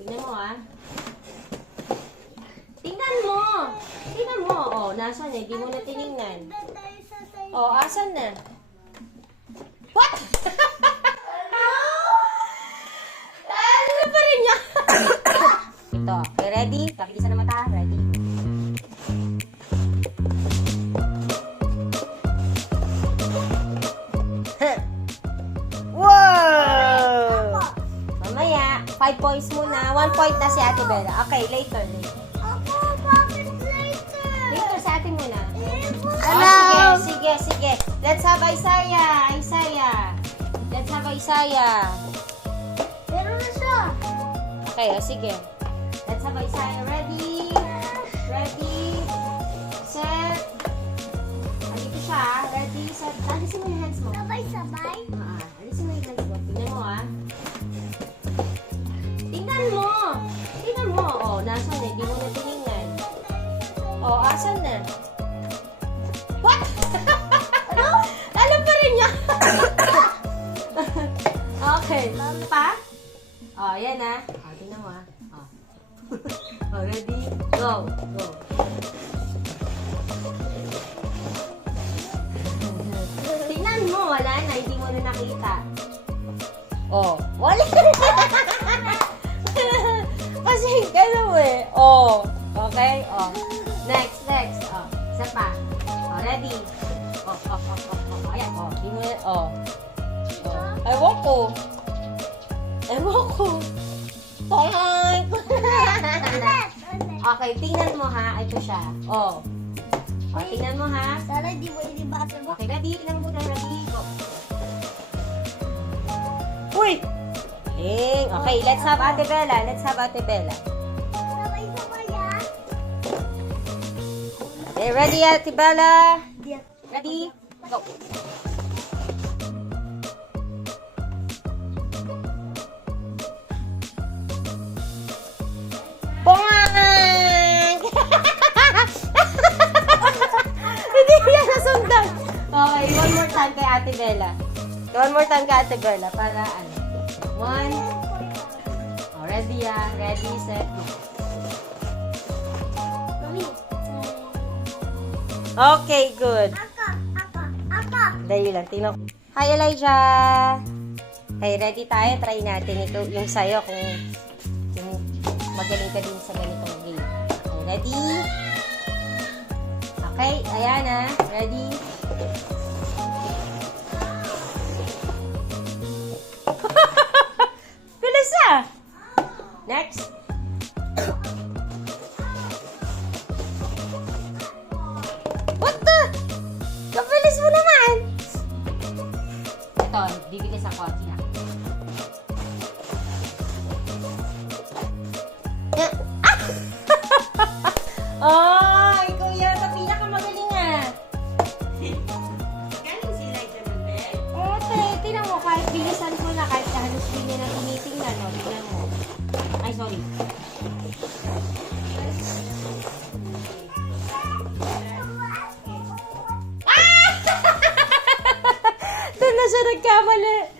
Tingnan mo, ah. Tingnan mo! Tingnan mo. Oh, nasaan eh? Di mo na tinignan. Oh, asan na? What? Ano pa rin niya? Ito. Okay, ready? Kakilisa na mata. Ready? Wow! Mamaya, 5 points muna. 1 point na si Ate Bella. Okay, later. Later sa atin muna. Oh, sige. Let's have Isaiah. Let's have Isaiah. Meron na siya. Okay, sige. Let's have Isaiah. Ready, set. Andito siya. Ready, set. Alisin mo yung hands mo. Sabay-sabay. Alisin mo yung hands mo. Tingnan mo, ah. Tingnan mo. Oh, nasan eh? Di mo na tinignan. Oh, asan na? What? Alam pa rin niya. Okay. Pa? Oh, yan ah. Oh, tingnan mo ah. Oh. Oh, ready? Go. Tingnan mo, wala na. Hindi mo na nakita. Oh, wala. Kasi gano'n eh. Oh, okay? Oh. Next. Oh, isa pa. Oh, ready? Oh. Ayan, oh. Di mo, oh. Ewan ko. Tong! Okay, tingnan mo ha. Ito siya. Oh. Oh, tingnan mo ha. Sana di mo inibasa mo. Okay, ready? Tingnan mo na. Ready? Go. Uy! Okay, let's have Ate Bella. Sabay-sabay ah. Okay, ready Ate Bella? Diyan. Ready? Go. Bang! Hindi niya nasundan. Okay, one more time kay Ate Bella. Para ano. 1. Oh, ready ah. Ready, set, go. Mami. Okay, good. Aka. Dahil lang, tingnan ko. Hi, Elijah! Okay, ready tayo. Try natin ito yung sayo kung magaling ka din sa ganitong game. Okay, ready? Okay, ayan ah. Ready? Bilis ah! Next. What the? Kabilis mo naman! Ito, bibilis ako. Tina. Oh, ikaw yata pinakamagaling ah. Galing si Elijah Mandel. Okay, tingnan mo, kahit bilisan ko na, kahit halos di niya na tinitingnan, no? Tingnan mo. Ay, sorry. Doon na siya nagkamali.